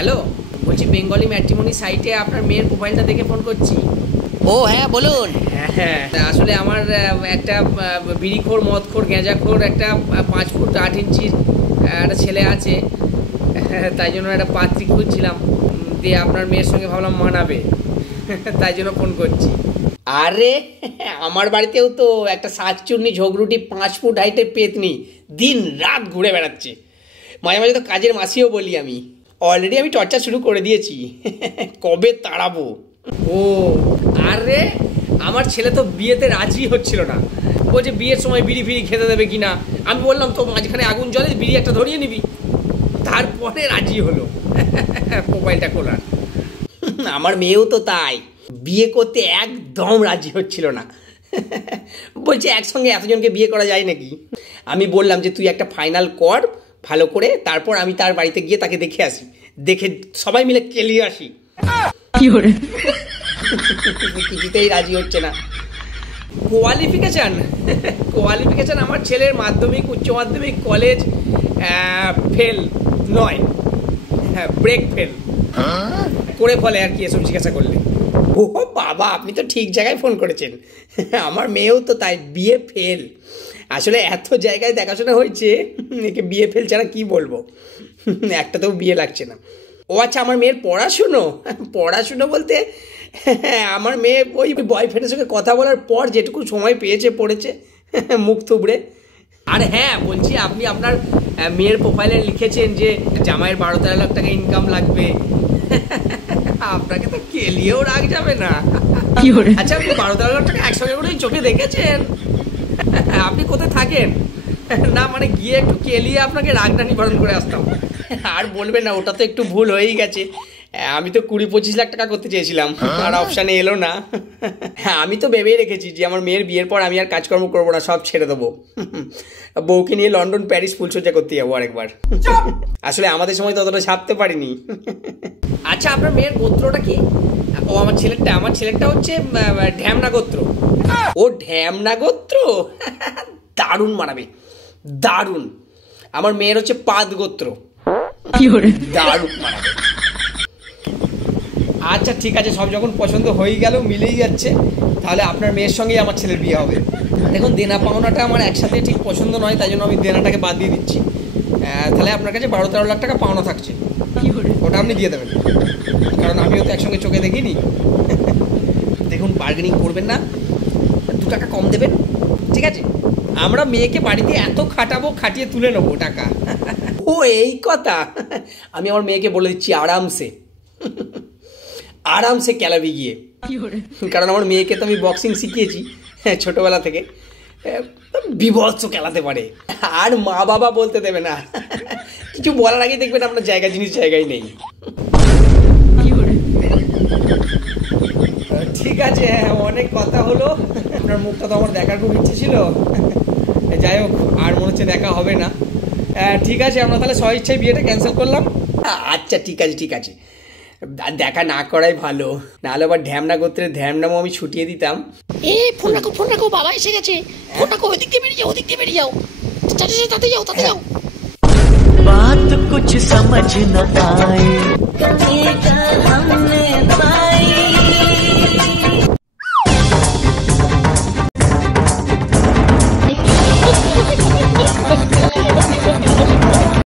Hello, বলছি Bengali matrimony সাইটে আপনার মেয়ের প্রোফাইলটা দেখে ফোন করছি। ও হ্যাঁ বলুন। হ্যাঁ, আসলে আমার একটা বিড়িখোর, মদখোর, গেঁজাখোর একটা 5 ফুট 8 ইঞ্চির একটা ছেলে আছে, তাই জন্য একটা পাত্রী খুঁজছিলাম, দিয়ে আপনার মেয়ের সঙ্গে ভাবলাম মানাবে, তাই জন্য ফোন করছি। আরে আমার বাড়িতেও তো একটা শাকচুন্নি ঝগড়ুটি 5 ফুট হাইটের পেতনি দিন রাত ঘুরে বেড়াচ্ছে। মাঝে মাঝে তো কাজের মাসিও বলি আমি। অলরেডি আমি চর্চা শুরু করে দিয়েছি, কবে তাড়াবো। ও আরে, আমার ছেলে তো বিয়েতে রাজি হচ্ছিল না, বলছে বিয়ের সময় বিড়ি ফিড়ি খেতে দেবে কিনা। আমি বললাম তো মাঝখানে আগুন জ্বলে, বিড়ি একটা ধরিয়ে নিবি। তারপরে রাজি হলো মোবাইলটা খোলার। আমার মেয়েও তো তাই, বিয়ে করতে একদম রাজি হচ্ছিল না। বলছে একসঙ্গে এতজনকে বিয়ে করা যায় নাকি। আমি বললাম যে তুই একটা ফাইনাল কর ভালো করে, তারপর আমি তার বাড়িতে গিয়ে তাকে দেখে আসি, দেখে সবাই মিলে কেলিয়ে আসি। কিছুতেই রাজি হচ্ছে না। কোয়ালিফিকেশন আমার ছেলের মাধ্যমিক, উচ্চ মাধ্যমিক, কলেজ ফেল নয়, ব্রেক ফেল করে ফলে আর কি, এসব জিজ্ঞাসা করলে। ও বাবা, আপনি তো ঠিক জায়গায় ফোন করেছেন। আমার মেয়েও তো তাই, বিয়ে ফেল। আসলে এত জায়গায় দেখাশোনা হয়েছে, একে বিয়ে ফেল ছাড়া কি বলবো, একটাতেও বিয়ে লাগছে না। ও আচ্ছা, আমার মেয়ের পড়াশুনো বলতে আমার মেয়ে ওই বয়ফ্রেন্ডের সঙ্গে কথা বলার পর যেটুকু সময় পেয়েছে পড়েছে, মুখ থুবড়ে। আর হ্যাঁ বলছি, আপনি আপনার মেয়ের প্রোফাইলে লিখেছেন যে জামাইয়ের 12-13 লাখ টাকা ইনকাম লাগবে। আপনাকে তো কেলিয়েও রাগ যাবে না। আচ্ছা, আপনি 12-13 লাখ টাকা একসঙ্গে করে চোখে দেখেছেন? আপনি কোথায় থাকেন? না মানে গিয়ে একটু কেলিয়ে আপনাকে রাগটা নিবারণ করে আসতাম। আর বলবেন না, ওটা তো একটু ভুল হয়েই গেছে। আমি তো 20-25 লাখ টাকা করতে চেয়েছিলাম, আর অপশানে এলো না। হ্যাঁ, আমি তো ভেবেই রেখেছি যে আমার মেয়ের বিয়ের পর আমি আর কাজকর্ম করবো না, সব ছেড়ে দেবো। বউকে নিয়ে লন্ডন, প্যারিস ফুলসজ্জা করতে যাবো আরেকবার। আসলে আমাদের সময় তো অতটা ছাপতে পারিনি। আচ্ছা, আপনার মেয়ের গোত্রটা কি? ও আমার ছেলেটা হচ্ছে ঢ্যামনা গোত্র। ও ঢ্যামনা গোত্র? দারুণ মানাবে, দারুণ। আমার মেয়ের হচ্ছে পাদ গোত্র, দারুণ মানাবে। আচ্ছা ঠিক আছে, সব যখন পছন্দ হয়ে গেল, মিলেই যাচ্ছে, তাহলে আপনার মেয়ের সঙ্গেই আমার ছেলের বিয়ে হবে। দেখুন, দেনা পাওনাটা আমার একসাথে ঠিক পছন্দ নয়, তাই জন্য আমি দেনাটাকে বাদ দিয়ে দিচ্ছি। তাহলে আপনার কাছে 12-13 লাখ টাকা পাওনা থাকছে, ওটা আপনি দিয়ে দেবেন, কারণ আমিও তো একসঙ্গে চোখে দেখিনি। দেখুন, বার্গেনিং করবেন না, 2 টাকা কম দেবেন, ঠিক আছে? আমরা মেয়েকে বাড়িতে এত খাটাবো, খাটিয়ে তুলে নেবো টাকা। ও এই কথা, আমি আমার মেয়েকে বলে দিচ্ছি আরামসে কেলাবি গিয়ে, কারণ আমার মেয়েকে তো আমি বক্সিং শিখিয়েছি ছোটবেলা থেকে, বিভৎস খেলাতে পারে। আর মা বাবা বলতে দেবে না, কিছু বলার আগেই দেখবেন আপনার জিনিস জায়গায় নেই। ঠিক আছে, অনেক কথা হলো, আপনার মুখটা তো আমার দেখার খুব ইচ্ছে ছিল। যাই হোক, আর মনে হচ্ছে দেখা হবে না। ঠিক আছে, আমরা তাহলে স্বইচ্ছায় বিয়েটা ক্যান্সেল করলাম। আচ্ছা ঠিক আছে, দেখা না করাই ভালো, নাহলে আবার ঢ্যামনা গোত্রের ঢ্যামনামও আমি ছুটিয়ে দিতাম। ফোন রাখো, বাবা এসে গেছে। ফোন রাখো, ওদিক দিয়ে বেরিয়ে যাও, তাতে যাও। बात कुछ समझ न आए।